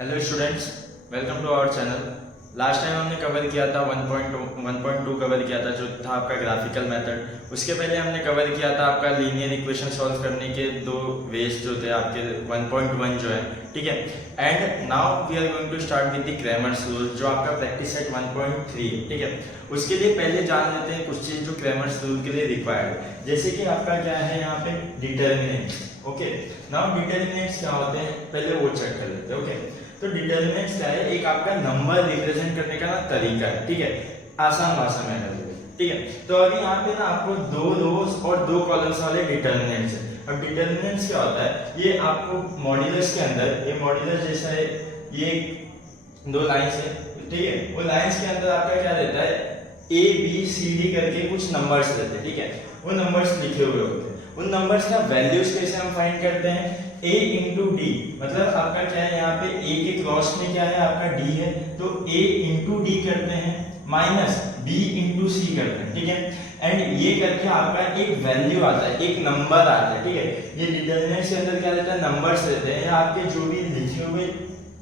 Hello students, welcome to our channel. Last time हमने cover किया था 1.2 कवर किया था, जो था आपका ग्राफिकल मेथड। उसके पहले हमने कवर किया था आपका लीनियर इक्वेशन सॉल्व करने के दो वेज जो थे आपके 1.1 जो है, ठीक है। And now we are going to start with the Cramer's rule, जो आपका प्रैक्टिस सेट 1.3, ठीक है। उसके लिए पहले जान लेते हैं कुछ चीज़ जो क्रैमर्स रूल के लिए रिक्वायर्ड, जैसे कि आपका क्या है यहाँ पे डिटर्मिनेंट। ओके, नाउ डिटर्मिनेंट्स क्या होते हैं पहले वो चेक कर लेते हैं। ओके, तो डिटर्मिनेंट्स क्या है, एक आपका नंबर रिप्रेजेंट करने का ना तरीका है, ठीक है, आसान भाषा में है, ठीक है। तो अभी यहाँ पे ना आपको दो रोज और दो कॉलम्स वाले डिटर्मिनेंट्स है। अब डिटर्मिनेंट्स क्या होता है, ये आपको मॉड्यूलस के अंदर, ये मॉड्यूलस जैसा है, ये दो लाइंस है, ठीक है। वो लाइंस के अंदर आपका क्या रहता है, ए बी सी डी करके कुछ नंबर्स रहते हैं, ठीक है। वो नंबर्स लिखे हुए होते हैं। उन नंबर्स का वैल्यूज कैसे हम फाइंड करते हैं, a इंटू डी, मतलब आपका क्या है यहाँ पे a के क्रॉस में क्या है आपका d है, तो a इंटू डी करते हैं माइनस b इंटू सी करते हैं, ठीक है। एंड ये करके आपका एक वैल्यू आता है, एक नंबर आता है, ठीक है। ये डिटर्मिनेंट के अंदर क्या रहता है, नंबर्स रहते हैं, या आपके जो भी लिखे हुए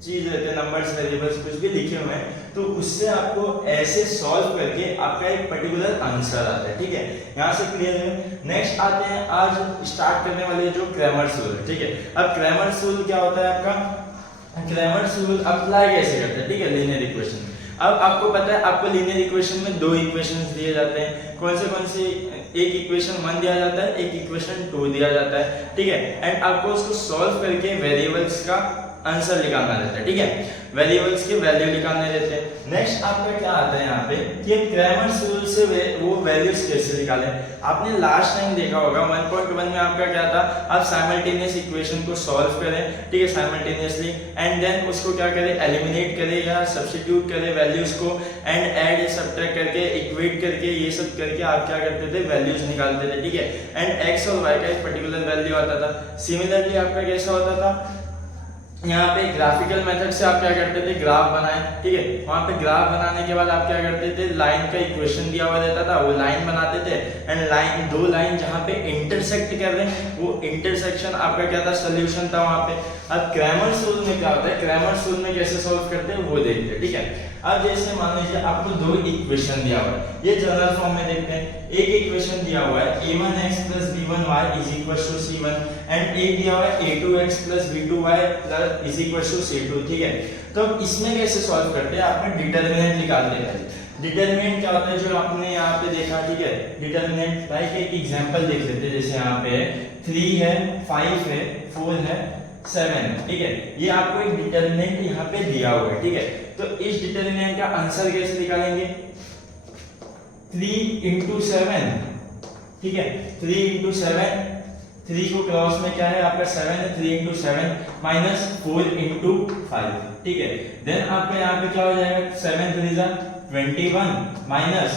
चीज रहते हैं, नंबर्स वेरिएबल्स कुछ भी लिखे हुए हैं, तो उससे आपको ऐसे सॉल्व करके आपका एक पर्टिकुलर आंसर आता है, ठीक है। यहाँ से क्लियर है। नेक्स्ट आते हैं, आज स्टार्ट करने वाले जो क्रैमर्स रूल है, ठीक है। अब क्रैमर्स रूल क्या होता है आपका, क्रैमर्स रूल अप्लाई कैसे करते हैं, ठीक है, लीनियर इक्वेशन। अब आपको पता है, आपको लीनियर इक्वेशन में दो इक्वेशंस दिए जाते हैं। कौन से एक इक्वेशन 1 दिया जाता है, एक इक्वेशन 2 दिया जाता है, ठीक है। एंड आपको उसको सॉल्व करके वेरिएबल्स का आंसर निकालना रहता है, ठीक है, वेरिएबल्स के वैल्यू निकालने रहते हैं। नेक्स्ट आपका क्या आता है यहाँ पे कि क्रैमर्स रूल से वो वैल्यूज कैसे निकालें। आपने लास्ट टाइम देखा होगा 1.1 में आपका क्या था, आप साइमल्टेनियस इक्वेशन को सॉल्व करें, ठीक है, साइमल्टेनियसली, एंड देन उसको क्या करें, एलिमिनेट करें या सब्स्टिट्यूट करें वैल्यूज को, एंड ऐड सब्ट्रैक्ट करके इक्वेट करके ये सब करके आप क्या करते थे, वैल्यूज निकालते थे, ठीक है। एंड एक्स और वाई का एक पर्टिकुलर वैल्यू आता था। सिमिलरली आपका कैसा होता था, यहाँ पे ग्राफिकल मेथड से आप क्या करते थे, ग्राफ बनाए, ठीक है। वहां पे ग्राफ बनाने के बाद आप क्या करते थे, लाइन का इक्वेशन दिया हुआ रहता था, वो लाइन बनाते थे, एंड लाइन दो लाइन जहाँ पे इंटरसेक्ट कर रहे हैं, वो इंटरसेक्शन आपका क्या था, सोल्यूशन था वहां पे। अब क्रैमर्स रूल में क्या होता है, क्रैमर्स रूल में कैसे सॉल्व करते हैं वो देखते हैं, ठीक है। अब जैसे मान लीजिए आपको दो इक्वेशन दिया हुआ है, ये जनरल फॉर्म में देखते हैं। एक इक्वेशन दिया हुआ है a1x + b1y = c1, एंड एक दिया हुआ है a2x + b2y = c2, ठीक है। तो इसमें कैसे सॉल्व करते हैं, आपने डिटरमिनेंट निकाल लेना है। डिटरमिनेंट क्या होता है, जो आपने यहाँ पे देखा, ठीक है, डिटरमिनेंट लाइक एक एग्जांपल देख लेते हैं। जैसे यहाँ पे 3 है, 5 है, 4 है, 7, ठीक है। ये आपको एक डिटरमिनेंट यहाँ पे दिया हुआ है, ठीक है। तो इस डिटरमिनेंट का आंसर कैसे निकालेंगे, 3 × 7, ठीक है, 3 × 7, 3 को क्रॉस में क्या है आपका 7 है, 3 × 7 - 4 × 5, ठीक है। देन आपका यहाँ पे क्या हो जाएगा, 7 3 = 21 -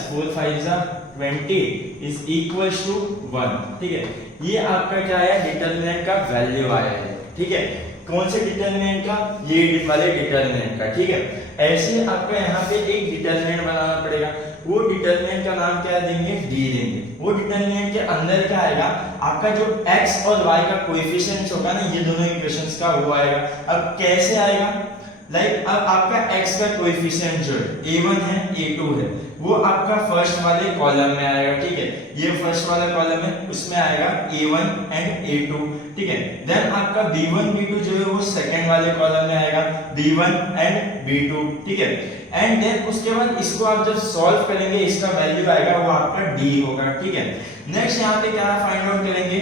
4 5 = 20 = 1, ठीक है। ये आपका क्या है, डिटरमिनेंट का वैल्यू आया है, ठीक है। कौन से डिटरमिनेंट का, ये वाले डिटरमिनेंट का, ठीक है। ऐसे आपका यहाँ पे एक डिटरमिनेंट बनाना पड़ेगा। वो डिटरमिनेंट का नाम क्या देंगे, डी देंगे। वो डिटरमिनेंट के अंदर क्या आएगा, आपका जो x और y का कोएफिशिएंट होगा ना, ये दोनों इक्वेशंस का वो आएगा। अब कैसे आएगा, लाइक अब आपका x का कोएफिशिएंट जो है a1 है, a2 है, वो आपका फर्स्ट वाले कॉलम में आएगा, ठीक है। ये फर्स्ट वाला कॉलम है, उसमें आएगा a1 एंड a2, ठीक है। देन आपका b1 b2 जो है वो सेकंड वाले कॉलम में आएगा, b1 एंड b2, ठीक है। एंड देन उसके बाद इसको आप जब सॉल्व करेंगे, इसका वैल्यू आएगा वो आपका d होगा, ठीक है। नेक्स्ट यहाँ पे क्या फाइंड आउट करेंगे,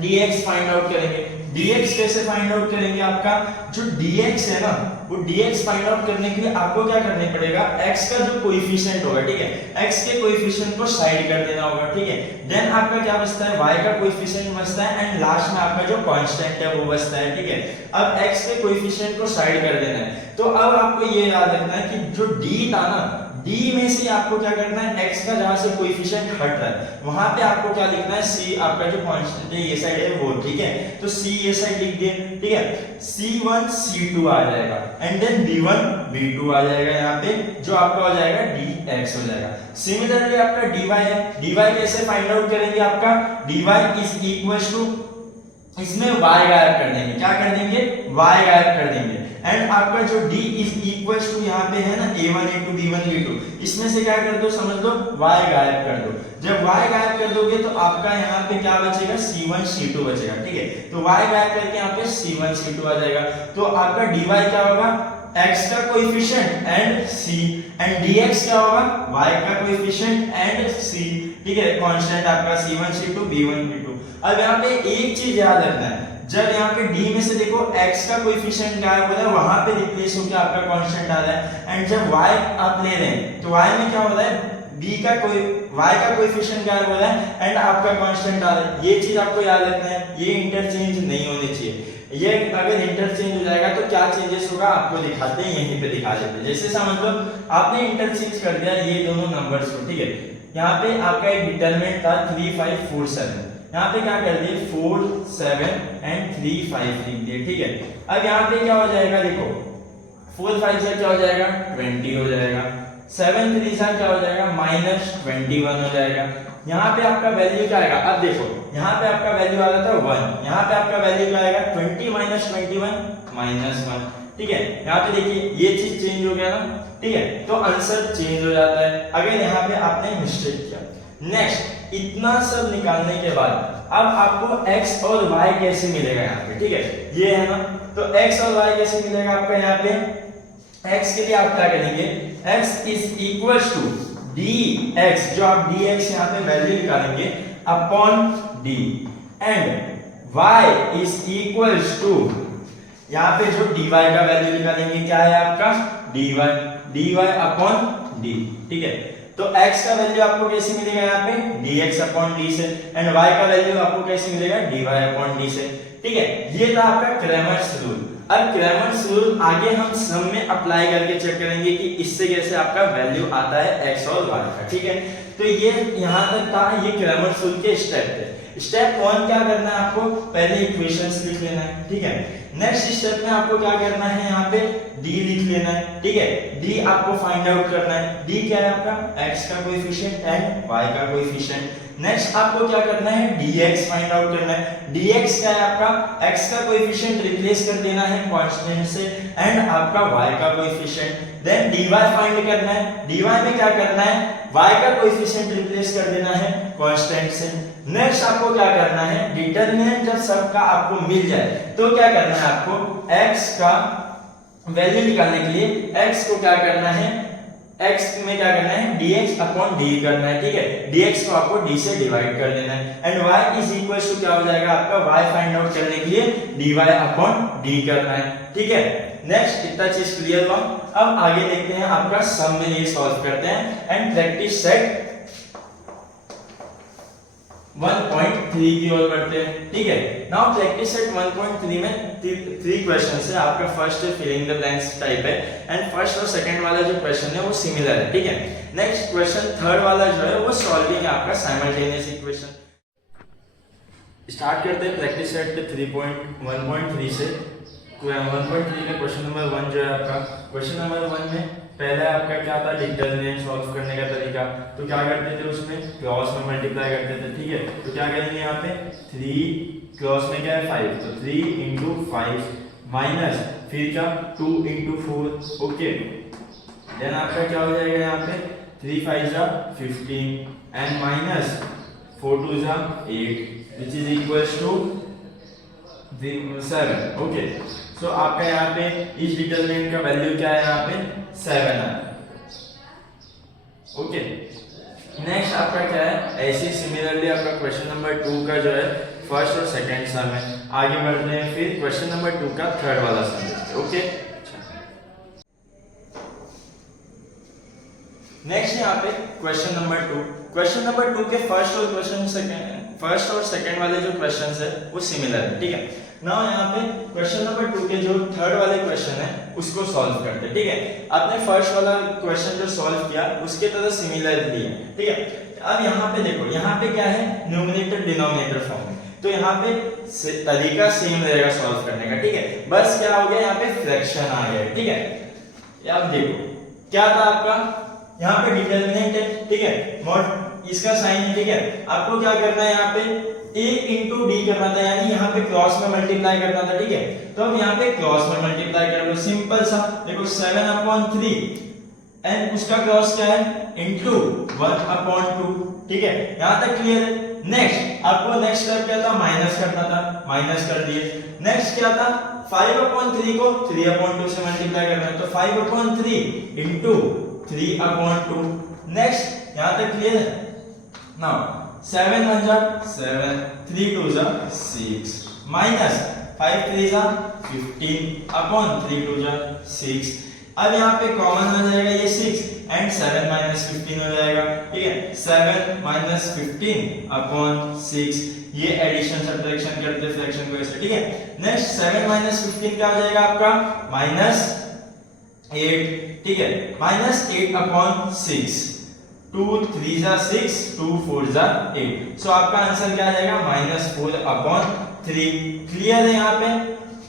dx फाइंड आउट करेंगे। dx कैसे फाइंड आउट करेंगे, आपका जो dx है ना, वो dx फाइंड आउट करने के लिए आपको क्या करने पड़ेगा, x का जो कोएफिशिएंट होगा, ठीक है, x के कोएफिशिएंट को साइड कर देना होगा, ठीक है। देन आपका क्या बचता है, y का कोएफिशिएंट बचता है, एंड लास्ट में आपका जो कांस्टेंट है वो बचता है, ठीक है। अब x के कोएफिशिएंट को साइड कर देना है। तो अब आपको ये याद रखना है कि जो d था ना, d में से आपको क्या करना है, x का जहां से कोएफिशिएंट हट रहा है वहां पे आपको क्या लिखना है, c आपका जो कांस्टेंट है ये साइड है वो, ठीक है। तो c ये साइड लिख दिए, ठीक है। c1 c2 आ जाएगा, एंड देन b1 b2 आ जाएगा, यहाँ पे जो आपका हो जाएगा dx हो जाएगा। सिमिलरली आपका dy है, dy कैसे फाइंड आउट करेंगे, आपका dy = इसमें y गायब कर देंगे, क्या कर देंगे, y गायब कर देंगे। एंड आपका जो d इज इक्वल्स टू यहाँ पे है ना a1 a2 b1 b2, इसमें से क्या कर दो, समझ लो y गायब कर दो। जब y गायब कर दोगे तो आपका यहाँ पे क्या बचेगा, c1 c2 बचेगा, ठीक है। तो y गायब करके यहाँ पे c1 c2 आ जाएगा। तो आपका dy क्या होगा, x का coefficient and c, and dx क्या होगा, y का कोएफिशिएंट एंड c, ठीक है। कांस्टेंट आपका c1 c2 b1 b2। अब यहाँ पे एक चीज याद रखना है, जब यहाँ पे d में से देखो x का कोएफिशिएंट गायब हो रहा है, वहां पे रिप्लेस होकर आपका कांस्टेंट आ रहा है, एंड जब y आप ले रहे हैं तो y में क्या हो रहा है, b का कोई y का कोएफिशिएंट गायब हो रहा है एंड आपका कांस्टेंट आ रहा है। ये चीज आपको याद रखना है, ये इंटरचेंज नहीं होनी चाहिए। ये अगर इंटरचेंज हो जाएगा तो क्या चेंजेस होगा आपको दिखाते हैं, यहीं पे दिखा देते हैं। जैसे समझ लो आपने इंटरचेंज कर दिया ये दोनों नंबर्स को, ठीक है। यहाँ पे आपका एक डिटरमिनेंट था 3 5 4 7, यहाँ पे क्या कर दिए 4 7 एंड 3 5 लिख दिए, ठीक है। अब यहाँ पे क्या हो जाएगा, देखो 4 5 से क्या हो जाएगा 20 हो जाएगा, 7 3 से क्या हो जाएगा -21 हो जाएगा। यहाँ पे आपका वैल्यू क्या आएगा, अब देखो यहाँ पे आपका वैल्यू आ रहा था 1, यहाँ पे आपका वैल्यू क्या आएगा 20 -21 -1, ठीक है। यहाँ पे देखिए ये चीज चेंज हो गया ना, ठीक है। तो आंसर चेंज हो जाता है अगर यहाँ पे आपने मिस्टेक किया। नेक्स्ट, इतना सब निकालने के बाद अब आपको x और y कैसे मिलेगा यहाँ पे, ठीक है। ये है ना, तो x और y कैसे मिलेगा आपका, यहाँ पे x के लिए आप क्या करेंगे, x is equals to dx, जो आप dx यहाँ पे वैल्यू निकालेंगे upon d, and y is equals to यहाँ पे जो dy का वैल्यू निकालेंगे, क्या है आपका dy अपॉन d, ठीक है। तो x का वैल्यू आपको कैसे मिलेगा यहाँ पे dx अपॉन d से, एंड y का वैल्यू आपको कैसे मिलेगा dy अपॉन d से, ठीक है। ये था आपका क्रैमर्स रूल। अब क्रैमर्स रूल आगे हम सम में अप्लाई करके चेक करेंगे कि इससे कैसे आपका वैल्यू आता है x और y का, ठीक है। तो ये यहाँ तक था ये क्रैमर्स रूल के स्टेप थे। स्टेप 1 क्या करना है आपको, पहले इक्वेशंस लिख लेना है, ठीक है। नेक्स्ट स्टेप में आपको क्या करना है, यहाँ पे d लिख लेना है, ठीक है। d आपको फाइंड आउट करना है, d क्या है आपका x का कोएफिशिएंट एंड y का कोएफिशिएंट। नेक्स्ट आपको क्या करना है dx फाइंड आउट करना है, dx क्या है आपका x का कोएफिशिएंट रिप्लेस कर देना है कांस्टेंट से एंड आपका y का कोएफिशिएंट। देन dy फाइंड करना है, dy में क्या करना है y का कोएफिशिएंट रिप्लेस कर देना है कांस्टेंट से। नेक्स्ट आपको क्या करना है, डिटरमिनेंट जब सबका आपको मिल जाए तो क्या करना है, आपको x का वैल्यू निकालने के लिए x को क्या करना है, x में क्या करना है dx अपॉन d करना है, ठीक है। dx को आपको d से डिवाइड कर देना है and y is equal to क्या हो जाएगा आपका y फाइंड आउट करने के लिए dy अपॉन d करना है, ठीक है। नेक्स्ट इतना चीज क्लियर हुआ। अब आगे देखते हैं आपका सम में ये सॉल्व करते हैं एंड प्रैक्टिस सेट 1.3 की ओर बढ़ते हैं, ठीक है। नाउ प्रैक्टिस सेट 1.3 में 3 क्वेश्चंस है। आपका first filling the blanks type है एंड फर्स्ट और सेकंड वाला जो क्वेश्चन है वो सिमिलर है, ठीक है। नेक्स्ट क्वेश्चन थर्ड वाला जो है वो सॉल्विंग है आपका साइमल्टेनियस इक्वेशन। स्टार्ट करते हैं प्रैक्टिस सेट 1.3 से। 1.3 का क्वेश्चन नंबर 1 जो है आपका, क्वेश्चन नंबर 1 में पहला आपका क्या था डिटरमिनेंट सॉल्व करने का तरीका। तो क्या करते थे उसमें क्रॉस में मल्टीप्लाई करते थे, ठीक है। तो क्या करेंगे यहाँ पे 3 क्रॉस में क्या है 5, तो 3 इंटू 5 माइनस फिर क्या 2 इंटू 4, ओके। देन आपका क्या हो जाएगा यहाँ पे 3 5 जा 15 एंड माइनस 4 2 जा 8 which is equals to 7, okay. So आपका यहाँ पे इस डिटरमिनेंट का वैल्यू क्या है यहाँ पे 7 है, ओके। नेक्स्ट आपका क्या है, ऐसे सिमिलरली आपका क्वेश्चन नंबर 2 का जो है फर्स्ट और सेकंड सम है। आगे बढ़ते हैं फिर क्वेश्चन नंबर 2 का थर्ड वाला सम देखते हैं, ओके। नेक्स्ट यहाँ पे क्वेश्चन नंबर 2, क्वेश्चन नंबर 2 के फर्स्ट और सेकंड वाले जो क्वेश्चंस है वो सिमिलर है, ठीक है। नाउ यहाँ पे क्वेश्चन नंबर 2 के जो थर्ड वाले क्वेश्चन है उसको सॉल्व करते हैं, ठीक है। आपने फर्स्ट वाला क्वेश्चन जो सॉल्व किया उसके तरह सिमिलर ही है, ठीक है। अब यहाँ पे देखो, यहाँ पे क्या है न्यूमरेटर डिनोमिनेटर फॉर्म, तो यहाँ पे तरीका सेम रहेगा सॉल्व करने का, ठीक है। बस क्या हो गया यहाँ पे फ्रैक्शन आ गया, ठीक है। अब देखो क्या था आपका यहाँ पे डिटरमिनेंट है, ठीक है। इसका साइन है, ठीक है। आपको क्या करना है यहाँ पे a इंटू डी करना था, यानी यहाँ पे क्रॉस में मल्टीप्लाई करना था, ठीक है। तो हम यहाँ पे क्रॉस में मल्टीप्लाई कर लो, सिंपल सा। देखो 7/3 एंड उसका क्रॉस क्या है इंटू 1/2, ठीक है। यहाँ तक क्लियर है। नेक्स्ट आपको नेक्स्ट स्टेप क्या था, माइनस करना था, माइनस कर दिए। नेक्स्ट क्या था, 5/3 को 3/2 से मल्टीप्लाई करना है, तो 5/3 इंटू 3/2। नेक्स्ट यहाँ तक क्लियर है। नाउ 7 1 जा 7, 3 2 जा 6, माइनस 5 3 जा 15 अपॉन 3 2 जा 6। अब यहाँ पे कॉमन हो जाएगा ये 6 एंड 7 माइनस 15 हो जाएगा, ठीक है। 7 माइनस 15 अपॉन 6, ये एडिशन सब्ट्रैक्शन करते फ्रैक्शन को ऐसे, ठीक है। नेक्स्ट 7 माइनस 15 क्या हो जाएगा आपका -8, ठीक है। -8 अपॉन 6, 2 3 जा 6, 2 4 जा 8। सो आपका आंसर क्या आ जाएगा -4/3। क्लियर है। यहाँ पे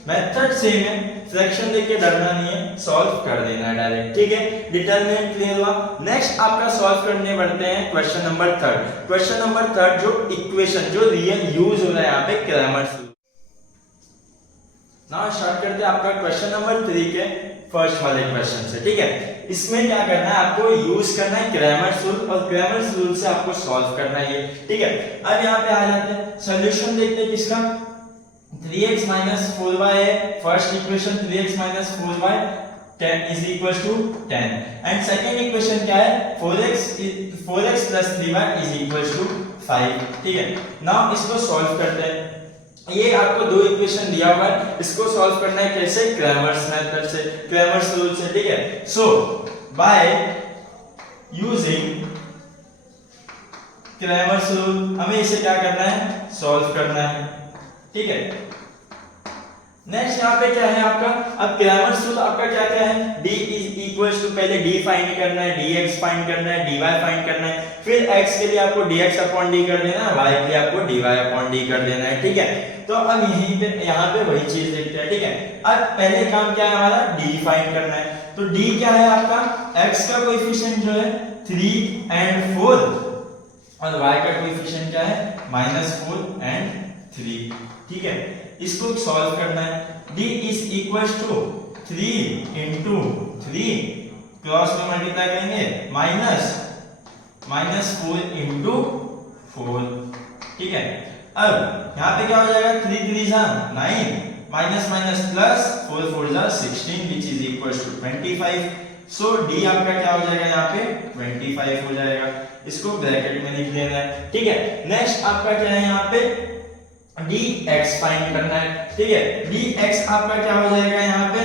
मेथड सेम है, फ्रैक्शन लेके डरना नहीं है, सॉल्व कर देना है डायरेक्ट, ठीक है। डिटरमिनेंट क्लियर हुआ। नेक्स्ट आपका सॉल्व करने बढ़ते हैं क्वेश्चन नंबर 3। क्वेश्चन नंबर 3 जो इक्वेशन जो रियल यूज हो रहा है यहाँ पे क्रैमर्स रूल। नाउ स्टार्ट करते हैं आपका क्वेश्चन नंबर 3 के फर्स्ट वाले क्वेश्चन से, ठीक है। इसमें क्या करना है, आपको यूज करना है क्रैमर्स रूल, और क्रैमर्स रूल से आपको सॉल्व करना है ये, ठीक है। अब यहाँ पे आ जाते हैं, सॉल्यूशन देखते हैं किसका, 3x minus 4y है first equation. 3x minus 4y 10 is equals to 10 and second equation क्या है, 4x plus 3y is equals to 5, ठीक है। नाउ इसको सॉल्व करते हैं। ये आपको दो इक्वेशन दिया हुआ है, इसको सॉल्व करना है कैसे, क्रैमर्स मेथड से, क्रैमर्स रूल से, ठीक है। सो बाय यूजिंग क्रैमर्स रूल हमें इसे क्या करना है, सॉल्व करना है, ठीक है। नेक्स्ट यहाँ पे क्या है आपका, अब क्रैमर्स रूल आपका क्या क्या है, d इज इक्वल्स टू, पहले d फाइंड करना है, dx फाइंड करना है, dy फाइंड करना है, फिर x के लिए आपको dx अपॉन d कर देना है, y के लिए आपको dy अपॉन d कर देना है, ठीक है। तो अब यहीं पे यहाँ पे वही चीज देखते हैं, ठीक है। अब पहले काम क्या है हमारा, d फाइंड करना है। तो d क्या है आपका, x का कोएफिशिएंट जो है 3 and 4 और y का कोएफिशिएंट क्या है -4 and 3, ठीक है। इसको सॉल्व करना है। d is equals to 3 into 3 cross में मल्टीप्लाई करेंगे -4 into 4, ठीक है। अब यहाँ पे क्या हो जाएगा, 3 3 जा 9 माइनस माइनस प्लस 4 4 जा 16 which is equals to 25। So d आपका क्या हो जाएगा यहाँ पे 25 हो जाएगा, इसको ब्रैकेट में लिख लेना है, ठीक है। नेक्स्ट आपका क्या है यहाँ पे dx फाइंड करना है, ठीक है। dx आपका क्या हो जाएगा, यहाँ पे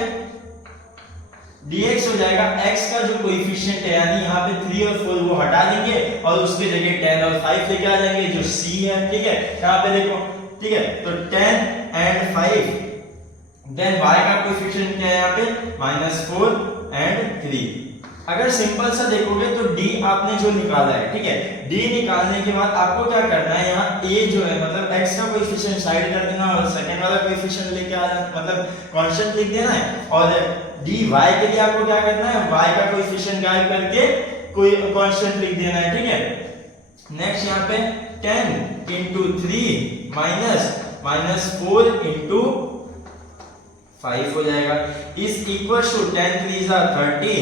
dx हो जाएगा x का जो कोएफिशिएंट है, यानी यहाँ पे 3 और 4 वो हटा देंगे और उसके जगह 10 और 5 लेके आ जाएंगे जो c है, ठीक है। यहाँ पे देखो, ठीक है। तो 10 and 5, देन y का कोएफिशिएंट क्या है यहाँ पे -4 and 3। अगर सिंपल सा देखोगे तो d आपने जो निकाला है, ठीक है। d निकालने के बाद आपको क्या करना है, यहाँ a जो है मतलब x का कोएफिशिएंट साइड कर देना और सेकंड वाला कोएफिशिएंट लेके आ जाना, मतलब कांस्टेंट लिख देना है। और dy के लिए आपको क्या करना है, y का कोएफिशिएंट गायब करके कोई कांस्टेंट लिख देना है, ठीक है। नेक्स्ट यहाँ पे 10 into 3 -4 into 5 हो जाएगा, इज इक्वल टू 10 3 जा 30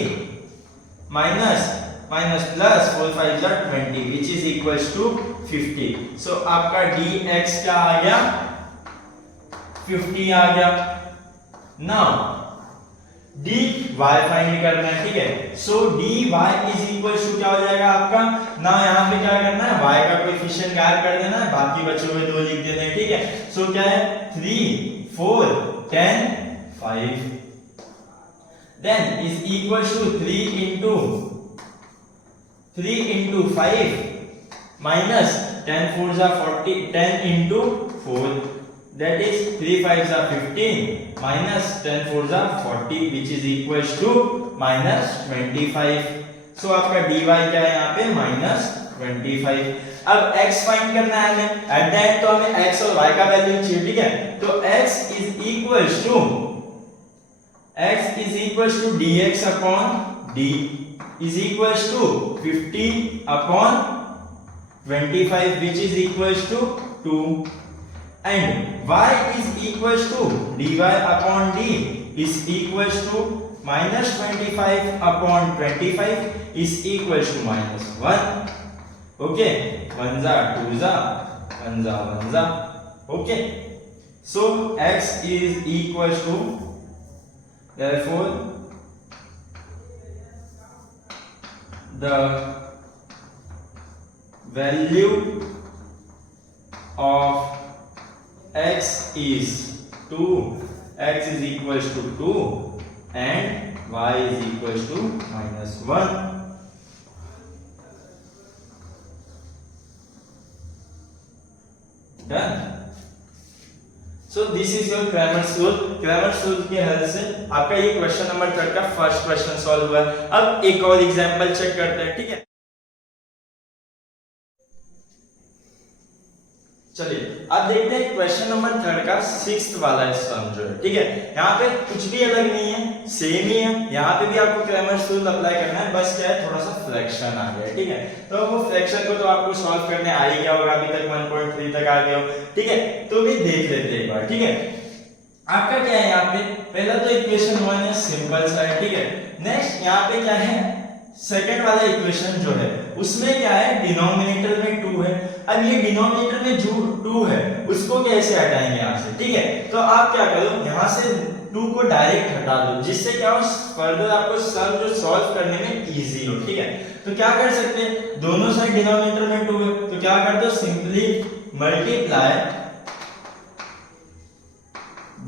माइनस प्लस 4 5 जा 20 विच इज इक्वल्स टू 50। सो आपका dx क्या आ गया, 50 आ गया। नाउ dy फाइंड करना है, ठीक है। सो dy इज इक्वल्स टू क्या हो जाएगा आपका, ना यहाँ पे क्या करना है, y का कोएफिशिएंट गायब कर देना है, बाकी बचे हुए दो लिख देने हैं, ठीक है। सो क्या है 3 4 10 5 then is equals to 3 into 5 minus 10 4 जा 40, 10 into 4 that is 3 5 जा 15 minus 10 4 जा 40 which is equals to -25। सो आपका dy क्या है यहाँ पे -25। अब x फाइंड करना है हमें, एट द एंड तो हमें x और y का वैल्यू चाहिए, ठीक है। तो x is equals to dx upon d is equals to 50 upon 25 which is equals to 2 and y is equals to dy upon d is equals to minus 25 upon 25 is equals to minus 1. Okay, 1 za 2 za 1 za 1 za. Okay, so x is equals to, therefore the value of x is 2, x is equals to 2 and y is equals to minus 1. Done. So this is your Cramer's rule. Cramer's rule की help से आपका ये question number 3 का first question solve हुआ है। अब एक और एग्जांपल चेक करते हैं, ठीक है। चलिए अब देखते हैं क्वेश्चन नंबर 3 का 6th वाला सम जो है, ठीक है। यहाँ पे कुछ भी अलग नहीं है, सेम ही है। यहाँ पे भी आपको क्रैमर्स रूल अप्लाई करना है, बस क्या है थोड़ा सा फ्रैक्शन आ गया है, ठीक है। तो वो फ्रैक्शन को तो आपको सॉल्व करने आ ही गया होगा, अभी तक 1.3 तक आ गए हो, ठीक है। तो भी देख लेते हैं एक बार, ठीक है। आपका क्या है यहाँ पे, पहला तो इक्वेशन 1 है, सिंपल सा है, ठीक है। नेक्स्ट यहाँ पे क्या है, सेकंड वाला इक्वेशन जो है उसमें क्या है, डिनोमिनेटर में 2 है। अब ये डिनोमिनेटर में जो 2 है उसको कैसे हटाएंगे यहाँ से, ठीक है। तो आप क्या करो, यहाँ से 2 को डायरेक्ट हटा दो, जिससे क्या हो फर्दर आपको सम जो सॉल्व करने में इजी हो, ठीक है। तो क्या कर सकते हैं, दोनों साइड डिनोमिनेटर में 2 है तो क्या कर दो, simply multiply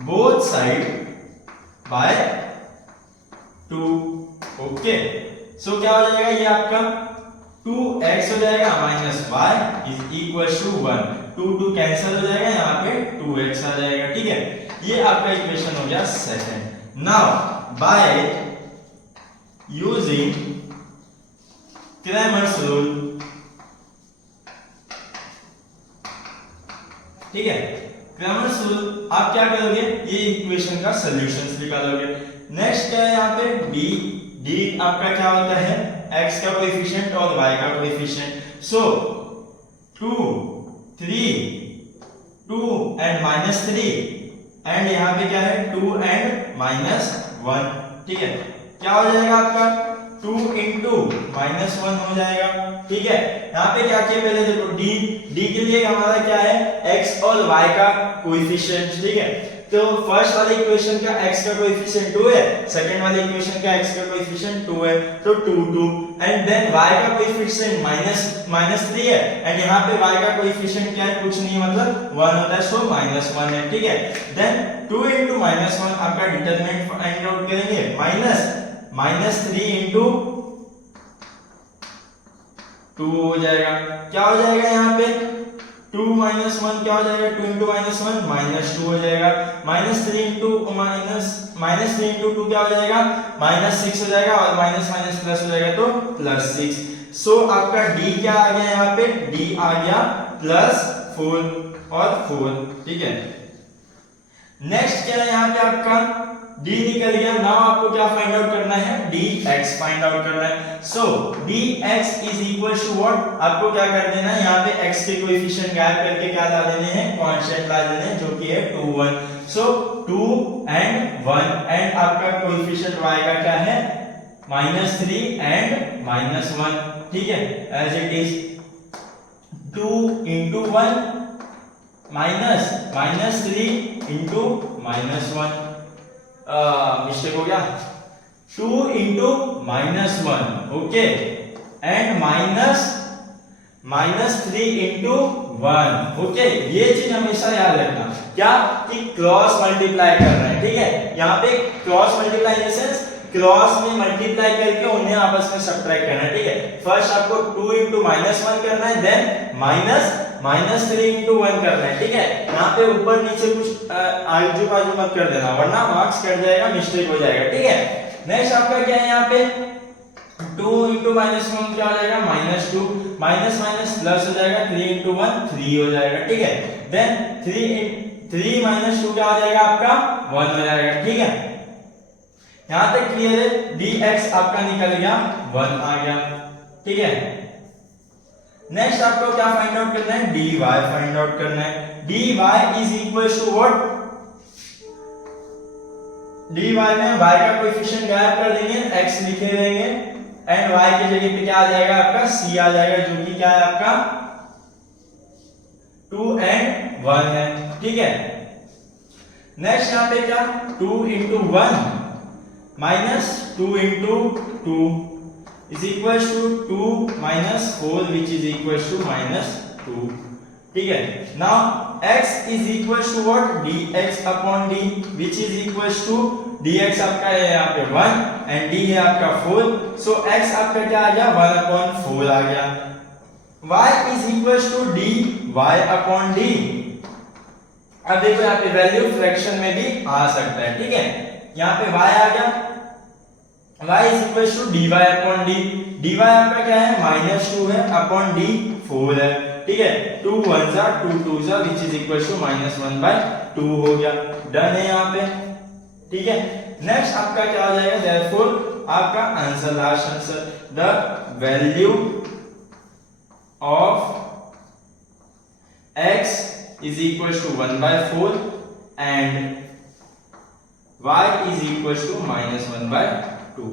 both side by 2। Okay, so क्या हो जाएगा, ये आपका 2x हो जाएगा minus y is equal to 1, 2 cancel हो जाएगा, यहाँ पे 2x आ जाएगा, ठीक है। ये आपका इक्वेशन हो गया second. Now by using Cramer's rule, ठीक है, क्रैमर्स रूल आप क्या करोगे, ये इक्वेशन का सॉल्यूशंस निकालोगे। नेक्स्ट क्या है यहाँ पे, d आपका क्या होता है, x का कोएफिशिएंट और y का कोएफिशिएंट। सो 2 3 2 एंड -3 एंड यहाँ पे क्या है 2 एंड -1, ठीक है। क्या हो जाएगा आपका 2 into -1 हो जाएगा, ठीक है। यहाँ पे क्या किया, पहले देखो d के लिए हमारा क्या है, x और y का कोएफिशिएंट, ठीक है। तो फर्स्ट वाले इक्वेशन का x का कोएफिशिएंट 2 है, सेकंड वाले इक्वेशन का x का कोएफिशिएंट 2 है, तो 2 2 एंड देन y का कोएफिशिएंट -3 है एंड यहाँ पे y का कोएफिशिएंट क्या है, कुछ नहीं मतलब 1 होता है, सो -1 है, ठीक है। देन 2 into -1 आपका डिटरमिनेंट फाइंड आउट करेंगे, -3 into 2 हो जाएगा। क्या हो जाएगा यहाँ पे 2 - 1 क्या हो जाएगा, 2 into -1 -2 हो जाएगा, -3 into 2 क्या हो जाएगा, -6 हो जाएगा और माइनस प्लस हो जाएगा तो +6। सो आपका d क्या आ गया, यहाँ पे d आ गया +4 और 4, ठीक है। नेक्स्ट क्या है, यहाँ पे आपका d निकल गया। नाउ आपको क्या फाइंड आउट करना है, dx फाइंड आउट करना है। So dx is equal to what, आपको क्या कर देना है, यहाँ पे x के कोएफिशिएंट गायब करके क्या ला देने हैं, कांस्टेंट ला देने हैं, जो कि है 2 1। सो 2 and 1 एंड आपका कोएफिशिएंट y का क्या है, -3 and -1, ठीक है। As it is 2 into 1 -3 into -1, mistake हो गया, 2 into -1, okay, and -3 into 1, okay. ये चीज हमेशा याद रखना, क्या कि क्रॉस मल्टीप्लाई कर रहे हैं, ठीक है। यहाँ पे cross multiply in the sense cross में मल्टीप्लाई करके उन्हें आपस में सबट्रैक्ट करना है, ठीक है। फर्स्ट आपको 2 into -1 करना है, देन -3 into 1 करना है, ठीक है। यहाँ पे ऊपर नीचे कुछ आजू बाजू मत कर देना, वरना मार्क्स कट जाएगा, मिस्टेक हो जाएगा, ठीक है। नेक्स्ट आपका क्या है, यहाँ पे 2 into -1 क्या हो जाएगा, -2, माइनस प्लस हो जाएगा, 3 into 1 3 हो जाएगा, ठीक है। देन 3 - 2 क्या हो जाएगा आपका 1 हो जाएगा, ठीक है। यहां तक क्लियर है, dx आपका निकल गया 1 आ गया, ठीक है। नेक्स्ट आपको क्या फाइंड आउट करना है, dy फाइंड आउट करना है। dy is equal to what, dy में y का कोएफिशिएंट गायब कर देंगे, x लिखे देंगे एंड y की जगह पे क्या आ जाएगा आपका c आ जाएगा, जो कि क्या है आपका 2 and 1 है, ठीक है। नेक्स्ट यहाँ पे क्या 2 into 1 minus 2 into 2 is equals to 2 minus 4 which is equals to minus 2, ठीक है। now x is equals to what, dx upon d which is equals to dx आपका है यहाँ पे 1 and d है आपका 4, so x आपका क्या आ गया 1 upon 4 आ गया। y is equals to dy upon d, अब देखो यहाँ पे वैल्यू फ्रैक्शन में भी आ सकता है, ठीक है। यहाँ पे y आ गया, y is equals to dy upon d, dy आपका क्या है -2 है upon d 4 है, ठीक है। 2 1 जा 2 2 जा which is equals to -1/2 हो गया, डन है यहाँ पे, ठीक है। नेक्स्ट आपका क्या हो जाएगा, देयरफॉर आपका answer, last answer, the value of x is equals to 1/4 and y is equals to -1/2,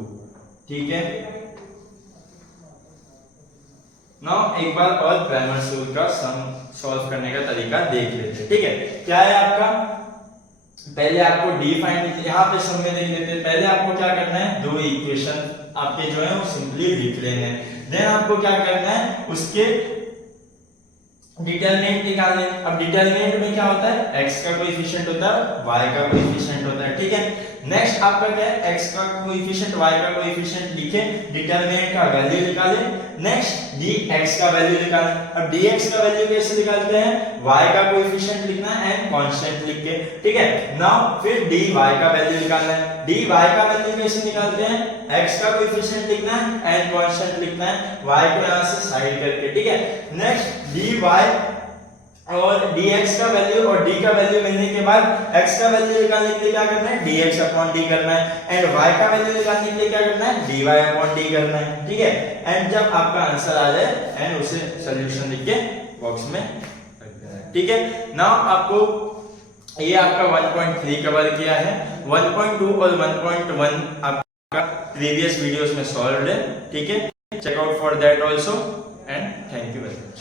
ठीक है। नाउ एक बार और प्राइमर सोल्व का सम सॉल्व करने का तरीका देख लेते हैं, ठीक है। क्या है आपका, पहले आपको डी फाइंड, यहाँ पे सम में देख लेते हैं। पहले आपको क्या करना है, दो इक्वेशन आपके जो है वो सिंपली लिख लेने हैं, देन आपको क्या करना है, उसके डिटरमिनेंट निकालने। अब डिटरमिनेंट में क्या होता है, x का कोएफिशिएंट होता है, y का कोएफिशिएंट होता है, ठीक है। नेक्स्ट आपका क्या है, x का कोएफिशिएंट y का कोएफिशिएंट लिखे, डिटरमिनेंट का वैल्यू निकाले, नेक्स्ट dx का वैल्यू निकाले। अब dx का वैल्यू कैसे निकालते हैं, y का कोएफिशिएंट लिखना है एंड कांस्टेंट लिख के, ठीक है। नाउ फिर dy का वैल्यू निकालना है, dy का वैल्यू कैसे निकालते हैं, x का कोएफिशिएंट लिखना है एंड कांस्टेंट लिखना है, y को यहां से साइड करके, ठीक है। नेक्स्ट dy और dx का वैल्यू और d का वैल्यू मिलने के बाद x का वैल्यू निकालने के लिए क्या करना है, dx अपॉन d करना है एंड y का वैल्यू निकालने के लिए क्या करना है, dy अपॉन d करना है, ठीक है। एंड जब आपका आंसर आ जाए एंड उसे सॉल्यूशन लिख के बॉक्स में रख देना है, ठीक है। नाउ आपको ये आपका 1.3 कवर किया है, 1.2 और 1.1 आपका प्रीवियस वीडियोस में सॉल्व्ड है, ठीक है। Check out for that also and thank you very much.